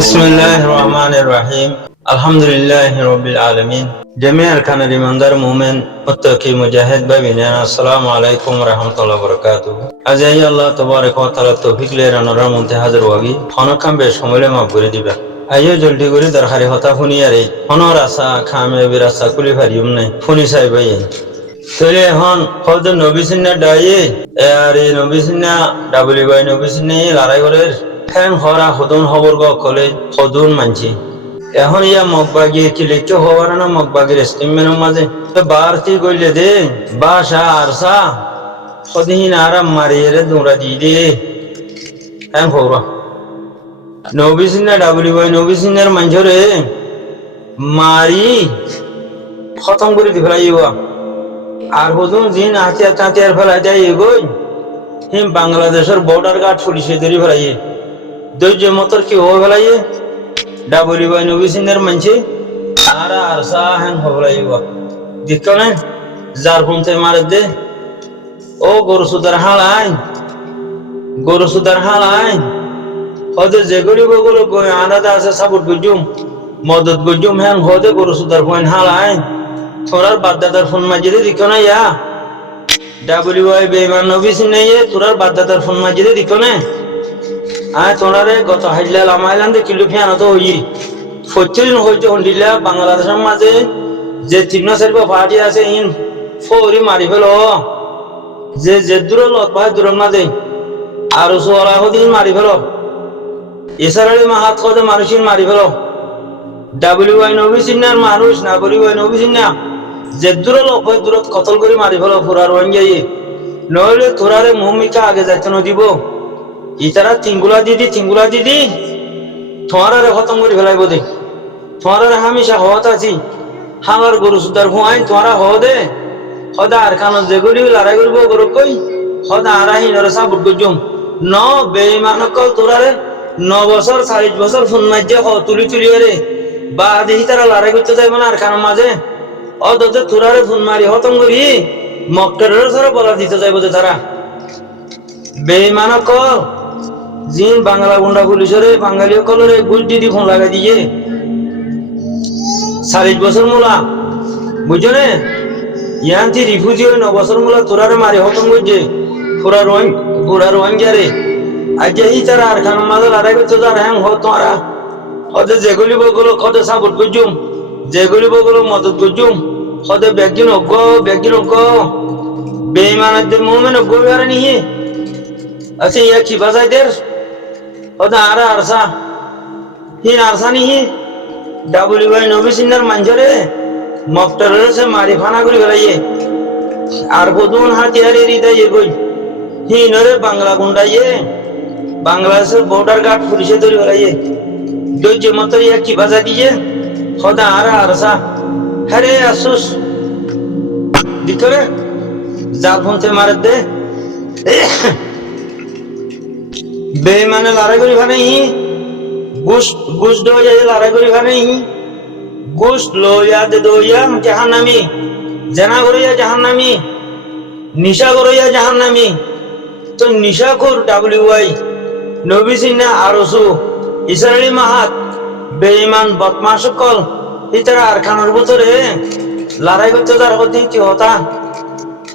বিসমিল্লাহির রহমানির রহিম। আলহামদুলিল্লাহি রাব্বিল আলামিন। জমিআল খানার ইমানদার মুমিন মুত্তাকি মুজাহিদ ভাইবিনা আসসালামু আলাইকুম ওয়া রাহমাতুল্লাহি ওয়া বারাকাতুহু। আজ আল্লাহ তাবারক ওয়া তাআলা তৌফিক লেরানোর মধ্যে হাজির হওয়াগি হনকাম বে সমলে মাফ করে দিবা। আইও জলদি করে দরকারি হতা ফুনিয়ারে হনর আসা খামে বিরাসা কুলি ফারিউম নাই ফুনি সাই ভাই তলে এখন হদ নবী সিন্না ডাইয়ে আর এই নবী সিন্না ডাবলি ভাই নবী সিন্না লড়াই করে ফ্যান হরা হদুন হবর গলে হদুন মানছি এখন ইয়া মগবাগি কিলেচ্ছ হওয়ার না মগবাগির স্টিমের মাঝে বারতি গইলে দে বাসা আরসা সদিন আরাম মারিয়ে দৌড়া দিয়ে দে হ্যাঁ হওয়া নবী সিন্না ডাবলি ভাই নবী সিন্নার মাঞ্ঝরে মারি খতম করে দি ফেলাইবা আর হদুন দিন হাতিয়ার তাঁতিয়ার ফেলাই যায় এগোই হিম বাংলাদেশের বর্ডার গার্ড পুলিশে ধরে ফেলাইয়ে ধৈর্য মতর কি হয়ে ফেলাইয়ে ডাবলি ভাই নবী সিন্নার মানছি আর আরসা হ্যান হলাইবা দেখ না যার ফোনতে মারে দে ও গরু সুদার হালাই হদে যে গরিব গুলো আলাদা আছে সাপোর্ট গুজুম মদত গুজুম হ্যান হদে গরু সুদার ফোন হালাই তোরার বাদদাদার ফোন মাঝে দিক না ইয়া ডাবলি ভাই বেমান নবী সিন্নাইয়ে তোরার বাদদাদার ফোন মাঝে দিক না আয় তোরারে গত হাইলা লামাইলান দে কিলো ফিয়ানো তো হই ফচ্চরিন হইতে হন্ডিলা বাংলাদেশের মাঝে যে তিন চার পার্টি আছে ইন ফৌরি মারি ফেল যে দূর লত ভাই দূরের মাঝে আর সোলা হদিন মারি ফেল এসারালি মাহাত কদে মানুষিন মারি ফেল ডাবলি ওয়াই নবী সিন্নার মানুষ না বলি ওয়াই নবী সিন্না যে দূর লোক হয় দূরত কতল করে মারি ফেল ফুরার ওয়ান যাইয়ে নইলে তোরারে ভূমিকা আগে যাইতে ন দিব ইতারা তিনগুলা দিদি তোমারে খতম করে ফেলাইব দে তোমারে হামেশা হত আছি হামার গরু সুদার হুয়াই তোমারা হ দে সদা আর কানত যেগুলি লড়াই করব গরু কই সদা আর হিনরে সাবুট গজুম ন বেঈমানকল তোরারে 9 বছর 40 বছর ফোন মাঝে তুলি রে বা দেখি তারা লড়াই করতে যাইব না আর কানের মাঝে অদতে তোরারে ফোন মারি খতম করি মক্কেরের সারা বলা দিতে যাইব দে তারা বেঈমানকল জিন বাংলা গুন্ডা পুলিশের বাঙালি কলরে ঘুষ দিদি ফোন লাগাই দিয়ে 40 বছর মোলা বুঝছো নে ইয়ান্তি রিফিউজি 9 বছর মোলা তোরারে মারি হতম করছে পুরা রোহিঙ্গারে আজ এই তারা আর খান মাঝে লড়াই করতে যার হ্যাং হ তোরা হতে যেগুলি বগুলো কদে সাপোর্ট করছুম যেগুলি বগুলো মদত করছুম হতে ব্যাগিন অজ্ঞ বেঈমানদের মুমিন অজ্ঞ বেড়ে নিয়ে আচ্ছা ইয়া কি বাজাইদের ওটা আরসা হিন আরসা নিহি ডাবলি ভাই নবী সিন্নার মাঞ্জরে মক্তরের সে মারি ফানা করে ফেলাইয়ে আর বদুন হাতিয়ারে হৃদয়ে গই হিনরে বাংলা গুন্ডাইয়ে বাংলাদেশের বর্ডার গার্ড পুলিশে ধরে ফেলাইয়ে ধৈর্য মতো ইয়া কি বাজা দিয়ে খোদা আরসা হ্যারে আসুস দিকরে জাল ফোনতে মারে দে বেমানে লড়াই করি ভানে গুস দইয়া লড়াই করি ভানে গুস লইয়া দে দইয়া জাহান্নামী জানা করিয়া জাহান্নামী নিশা করিয়া জাহান্নামী তো নিশা কর ডাবলি ওয়াই নবী সিন্না আরসু ইসরায়েলি মাহাত বেঈমান বদমাশ কল ইতারা আর খানোর ভিতরে লড়াই করতে যার হতে কি হতা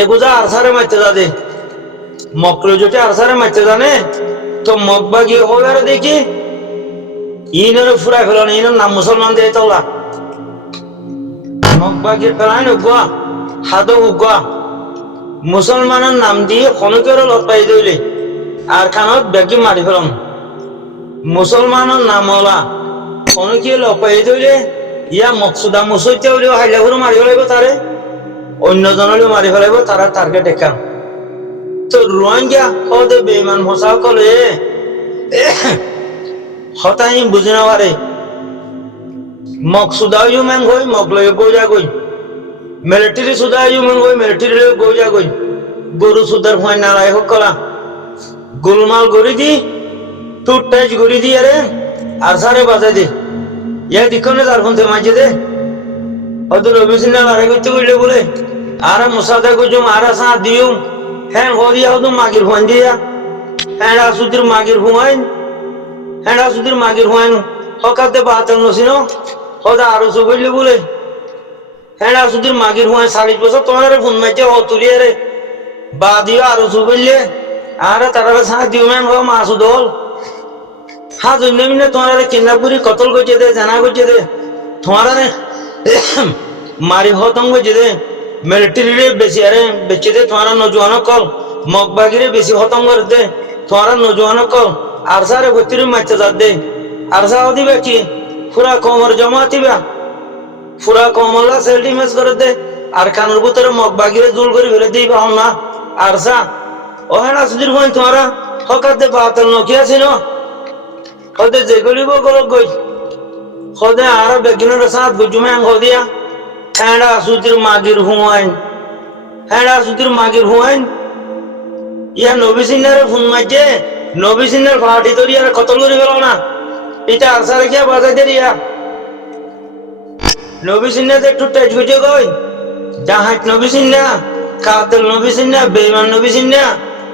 এগুজা আরসারে মারতে যাবে মকলো জোটে আরসারে মারতে জানে তো মগবাগি হবে দেখি ইনের ফুরাই ফেলানো ইনের নাম মুসলমান দিয়ে তোলা মগবাগির ফেলাই নোয়া হাদো উগা মুসলমানের নাম দিয়ে খনকেরও লত পাই দিলে আর খানত ব্যাগি মারি ফেলাম মুসলমানের নাম হলা খনকে লত পাই দিলে ইয়া মকসুদা মুসইতে হলেও হাইলা করে মারি ফেলাইব তারে অন্যজন হলেও মারি ফেলাইব তারা টার্গেট দেখা তো রোহিঙ্গা হদে বেঈমান মশা কলে হতাই বুঝি না পারে মগ সুদাইও মেন গই মগ লয়ে গোজা গই মিলিটারি সুদাইও মেন গই মিলিটারি লয়ে গোজা গই গরু সুদার হয় না রাই হকলা গোলমাল গরি দি টুটটাইজ গরি দি আরে আর সারে বাজা দে ইয়া দিকনে যার ফোনতে মাঝে দে হয়তো রবিসিনা লড়াই করতে বললে বলে আর মুসাদা গুজুম আর সা দিউম হ্যাঁ হরিয়া হতো মাগির ফোন দিয়া হ্যাঁ সুদির মাগির হুমায়ুন হেডা সুদির মাগির হুয়াইন হকাতে বাহাতেল নসিনো হদা আরো চুবইলি বলে হ্যাঁ সুদির মাগির হুয়ায় 40 বছর তোমার ফোন মাইতে হ তুলিয়ে রে বা দিও আরো চুবইলে আরে তারা সাহা দিও ম্যান হো মাসু দল হা জন্য মিনে তোমার কিন্নাপুরি কতল করছে দে জানা করছে দে তোমার মারি হতম করছে দে মিলিটারি রে বেশি আরে বেচে দে তোমার নজওয়ান কল মগবাগিরে বেশি হতম করে দে তোমার নজওয়ান কল আর সারে গতির মাইতে যা দে আর সাহ দিবে কি পুরা কমর জমা দিবা পুরা কমলা সেলটি মেস করে দে আর কানুর ভিতরে মগবাগিরে জুল করে ফেলে দিবা হন না আর সা ও হ্যাঁ সুদির ভাই তোমারা হকাতে বাতাল নকিয়া ছিল হদে যেগুলি বগল গই হদে আর বেগিনের সাথ গুজুমে হদিয়া হ্যাঁ সুদির মাগির হুয়াইন হ্যাঁ সুদির মাগির হুয়াইন ইয়া নবী সিন্নারে ফোন মাইছে নবী সিন্নার ফাটি তরি আর কতল করে গেল না এটা আশা রেখে বাজাই দেরিয়া নবী সিন্নাতে একটু টেচ গুজে গই জাহাজ নবী সিন্না কাতেল নবী সিন্না বেঈমান নবী সিন্না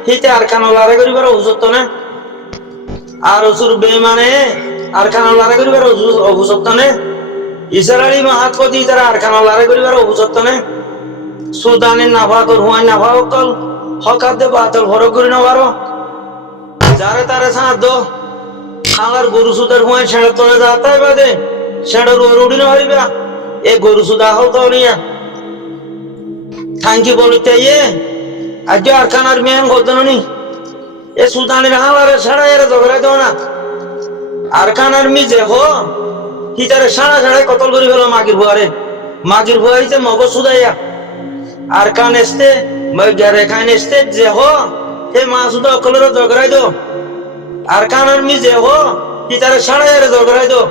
হিতে আর কানো লড়াই করিবার ঔষধ তো না আর অসুর বেঈমানে আর কানো লড়াই করিবার ঔষধ তো না ইসরায়েলি মাহাত কতি তারা আর কানো লড়াই করিবার ঔষধ তো না সুদানের নাফা তোর হুয়াই নাফা অকল হকাতে বাতল ভরক করি না পারো যারে তারে সাথ দো আমার গরু সুদার হুয়াই ছেড়ে তোলে যাতাই বাদে ছেড়ে রুড়ি না হারিবা এ গরু সুদা হও তো নিয়া থাঙ্কি বলিতে ইয়ে আজ আর খানার মেন গদননি এ সুদানের হাওয়ারে ছাড়া এর ঝগড়া দাও না আর খানার মি যে হো হিতারে সাড়া ছাড়াই কতল করি ফেলো মাগির ভুয়াইতে মগ সুদাইয়া আর কান এসতে মগারে খান এসতে যে হো হে মা সুদা অকলের ঝগড়াই দো আর খানার মি যে হো হিতারে সাড়া এর ঝগড়াই দো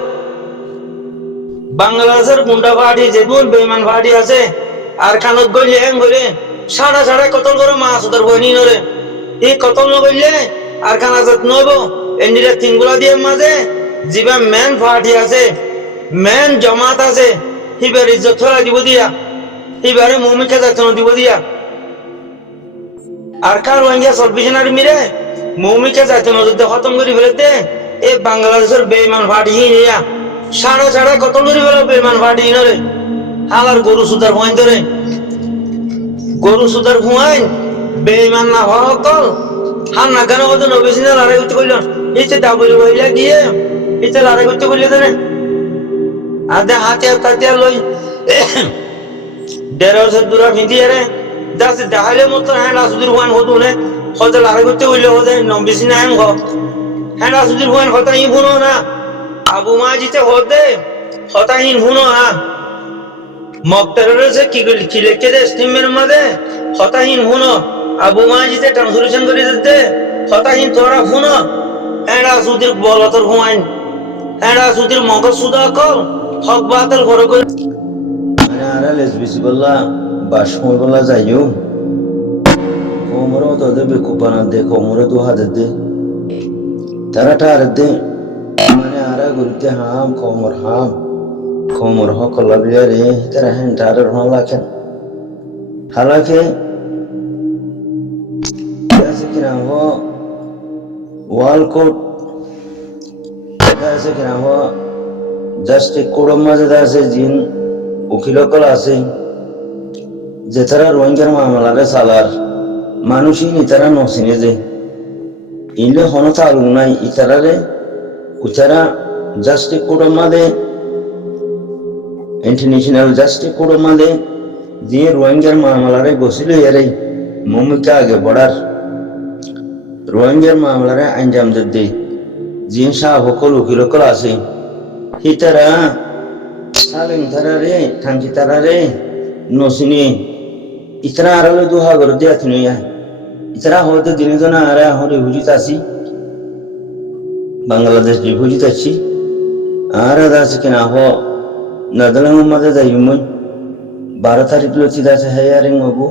বাংলাদেশের গুন্ডা পার্টি যেগুন বেঈমান পার্টি আছে আর কানত গইলে হেং গইলে সাড়া ছাড়াই কতল করে মা সুদার বইনি নরে এই কতল নগইলে আর খানা যাত নব এন্ডিরা তিনগুলা দিয়ে মাঝে জিবা মেন পার্টি আছে মেন জমাত আছে হিবার ইজ্জত ছড়া দিব দিয়া হিবারে মুমিকে যাতন দিব দিয়া আর কার ওয়াঙ্গা সলভিশনারি মিরে মুমিকে যাতন যদি খতম করে ফেলতে এ বাংলাদেশের বেঈমান পার্টি হিয়া সাড়া ছাড়া কতল করে ফেলো বেঈমান পার্টি নরে হালার গরু সুদার হুয়াইন ধরে গরু সুদার হুয়াইন বেঈমান না হওয়া কল হান না কেন কত নবীসিনা লড়াই করতে কইল ইতে দাবুলি বইলা গিয়ে ইতে লড়াই করতে কইলে দেনে আদে হাতে তাতে লই দেড়শো দূরা ভিদিয়ে রে দাস দেখাইলে মতো হ্যাঁ রাসুদির হুয়াইন হতো নে হতে লড়াই করতে কইলে হতে নবীসিনা হ্যাঁ হ্যাঁ রাসুদির হুয়াইন হতা ই ভুনো না আবু মাজিতে হতে হতা ই ভুনো না মক্তারের সে কি লিখে দে স্টিমের মধ্যে হতাহীন হুনো আবু মাজিতে ট্রান্সলেশন করে দিতে হতাহীন তোরা হুনো এরা সুদির বলতর হুয়াইন এরা সুদির মগজ সুদা কল হক বাতিল করে কই মানে আরা লেসবিসি বললা বাস সময় বললা যাইও কোমরে তো দেবে কুপানা দে কোমরে তো হাত দে তারাটা আর দে মানে আরা গুরুতে হাম কোমর হকল বিয়ারে তারা হেন তারের হালাকে जैसे कि ना हो वाल कोट जैसे कि ना हो जस्ट एक कोड़म मजेदार से जिन उकिलो कल आसे जेतरा रोइंगर मामला रे सालार मानुषी नितरा नोसिने जे इनले होनो तालुक नाई इतरा रे उतरा जस्ट एक कोड़म मादे इंटरनेशनल जस्ट एक कोड़म मादे जिए रोइंगर मामला रे गोसिले यारे मुमिका आगे बढ़ार রোহিঙ্গার মামলারে আঞ্জাম দে জিন শাহ হকল উকিলকল আছে হিতারা সালেং তারারে থাঙ্কি তারারে নসিনি ইতরা আরালে দুহা গর দিয়া থিনিয়া ইতরা হতে দিনে জনা আরা হরে হুজিত আসি বাংলাদেশ জি হুজিত আছি আরা দাস কিনা হ নদলং মদে যাইমুন 12 তারিখ লচি দাস হায়ারিং হবো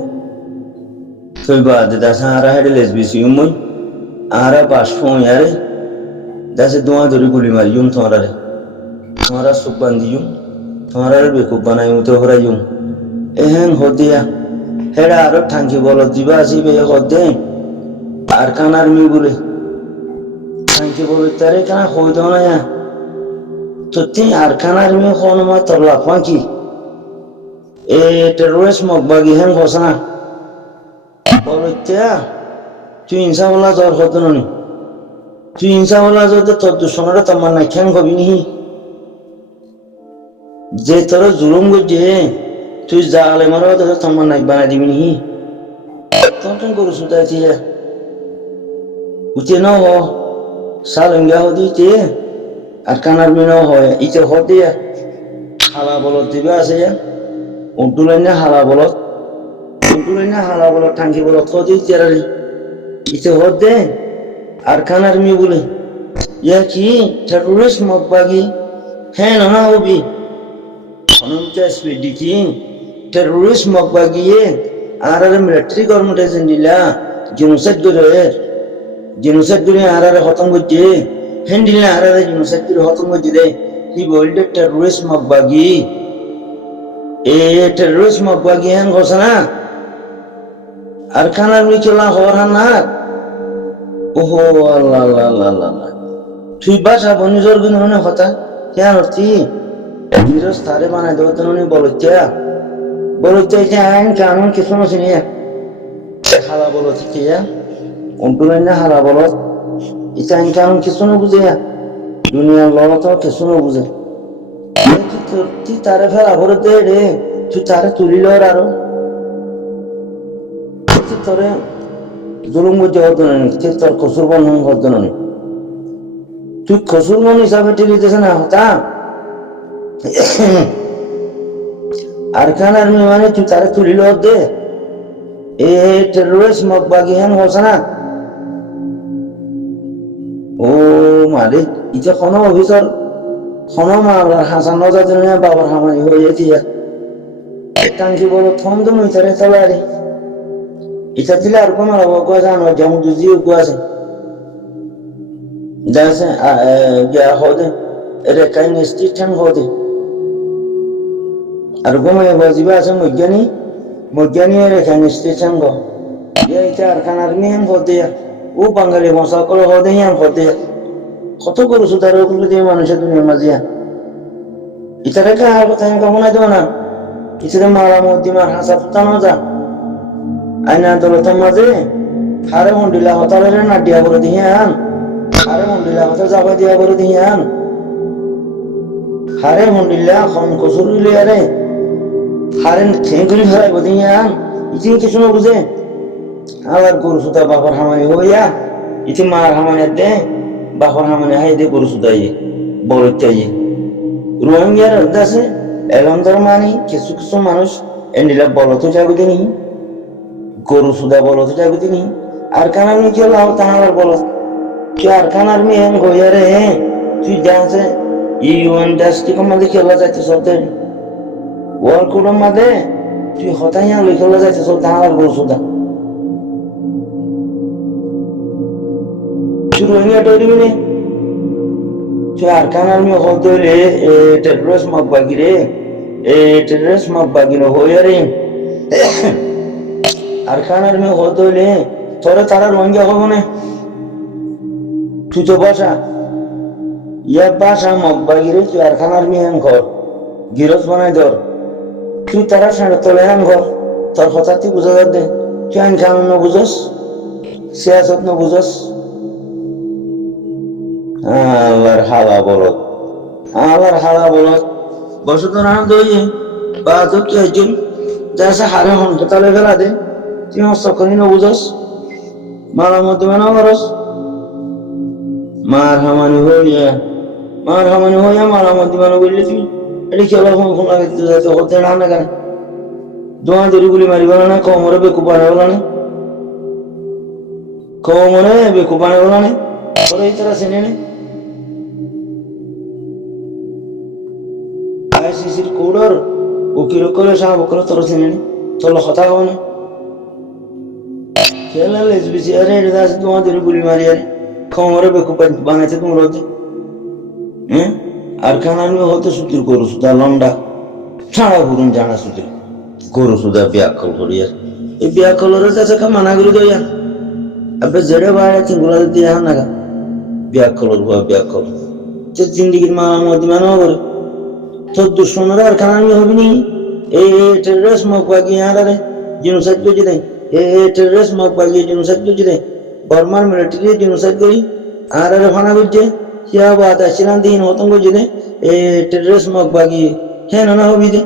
তৈবা দাস আরা হেডে লেসবিসি উমুন आरा बाष्पों यारे जैसे दुआ धुरी गुली मारी यूं तुम्हारा सुख बंदी यूं तुम्हारा बेकूफ बनाई यूं तो हो रहा यूं एहन हो दिया हेड़ा आरो ठांकी बोलो दिवा सी बे हो दे आरकान आर्मी बोले ठांकी बोले तेरे कहाँ हो दो ना या Tutti arkan army honoma torla kwanki. Terrorist mokbagi hen hosana. Bolotya. Tu insa wala zor hotononi. Tu insa wala zor de tot dushonara tamanna khen hobini. Je toro zulum guje. Tu zale maro de tamanna bana dibini. Tonkan guru sudai tiya. Uche no ho. Salengga hodi tiya. Arkan army no ho. Ite hodi ya. Hala bolot dibe ase ya. Untulanya hala bolot. Untulanya hala bolot tangki bolot hodi tirari. Ite hodi. Arkan army bole. Ya ki terrorist mokbagi. Hen na hobi. Onumta spediki. Terrorist mokbagi ye. Arare military government agentilla. Genocide gore. Genocide gore arare hotam gojje. Hendilla arare genocide gore hotam gojje. He boiled a terrorist mokbagi. Terrorist mokbagi hen gosana. Arkan army kela horana. Oho Allah Allah Allah Allah. Tui basha boni zorgu nune hota. Kya horti? Virus thare bana do tununi bolotya. Bolotya je ain kanun kisuno siniya. Hala boloti kiya. Untulanya hala bolot. Ita ain kanun kisuno buzeya. Dunia law to kisuno buze. Ti tare fela borote de. Tu tare tulilor aro. Ti tore zulum guje hodonani. Ti tor kosurban hum hodonani. Tu kosurban hisabe tili desana hota. Arkan army mane tu tare tulilor de. Terrorist mokbagi hen hosana. ও মারে ইটা কোনো officer কোনো মামলার হাসান নজর দিনে বাবার হামানি হয়ে দিয়া টাঙ্কি বলো থম তো মিটারে তলারে ইটা দিলে আর কোনো অবগা জানো যেমন দুজি উগাছে যাছে গিয়া হদে এরে কাই নিশ্চিত হদে আর গোমে বাজিবা আছে মজ্ঞানী এরে কাই নিশ্চিত গো ইটা আর খানার মেন হদে ও বাঙালি ভাষা করে হদে ইয়ান হদে কত গরু সুদার ওগুলো দিয়ে মানুষের দুনিয়ার মাঝিয়া ইতারে কা কথা আমি কখনো দেব না ইতারে মারা মধ্যমার হাসা ফুটানো যা আইনা দলতার মাঝে হারে মন্ডিলা হতালে না দিয়া করে দিয়ান হারে মন্ডিলা হতা যাবা দিয়া করে দিয়ান হারে মন্ডিলা খন কসুরিলে আরে হারে ঠেগুলি ফেরাইব দিয়ান ইতি কিছু না বুঝে আবার গরু সুদা বাবার হামানি হইয়া ইতি মার হামানি দে বাবার হামানি হাই দে গরু সুদাই বলতাই রোহিঙ্গার দাসে এলমদার মানি কিছু কিছু মানুষ এন্ডিলা বলতো জাগুদি নি গরু সুদা বলতো জাগুদি নি আর কানার নি কেলা তাহার বলত কি আর কানার মি এন গয়ারে তুই জানছে ইউএন দাসটি কমালে কেলা যাইতে সতে ওয়াল কোডম মাদে তুই হতাইয়া লইখলা যাইতে সব তাহার গরু সুদা রোহিঙ্গা ডরিবিনে তুই আরকান আর্মি হদলে terrorist mokbagi re terrorist mokbagi no hoyare arkan army hodole tore tara Rohingya হবনে তুই তো বাসা ইয়া বাসা মকবagi re তুই আরকান আর্মি হন ঘর গিরস বানাই ধর তুই তারা সাড়ে তোলে হন ঘর তোর কথা তুই বুঝা দে তুই আইন কানুন ন বুঝস সিয়াসত ন বুঝস আবার হাওয়া বলত আবার হাওয়া বলত বসত না দইয়ে বা তো কি একজন যাসা হারে হন তালে গলা দে তুই সকনি ন বুঝস মারা মধ্যে না করস মার হামানি হইয়া মারা মধ্যে না বললি তুই এটি খেলা ফোন ফোন লাগে তুই যাতে হতে না কেন দোয়া দড়ি গুলি মারিব না কোমরে বেকুপানে বলা না কোমরে বেকুপানে বলা না ওরা এই তারা চেনে না আইসিসির কোডর উকিল করে সাহেব করে তোর চেনে না তোর কথা হবে না খেলা লেসবিসি আরে এটা আছে তোমাদের গুলি মারি আরে কোমরে বেকুপান বানাইতে তোমরা হতে হ্যাঁ আর খানার হতে সুতির গরু সুদা লন্ডা ছাড়া ঘুরুন জানা সুতির গরু সুদা ব্যাকল করিয়ার এই ব্যাকলের কাছে মানা করে দইয়া আবে জেড়ে বাইরে চিঙ্গুলা দিয়ে না ব্যাকলর বা ব্যাকল যে জিন্দিগির মালামতি মানো করে তোর দুশ্মনের আর খানানি হবি নি এ টেররিস্ট মক বাগিয়ে আরে জিনোসাইড করছে দেয় টেররিস্ট মক বাগিয়ে জিনোসাইড করছে দেয় বর্মার মিলিটারি জিনোসাইড করি আর ফানা করছে সিয়া বাত আসছিলাম দিন হতম করছে দেয় টেররিস্ট মক বাগিয়ে হ্যাঁ না হবি দে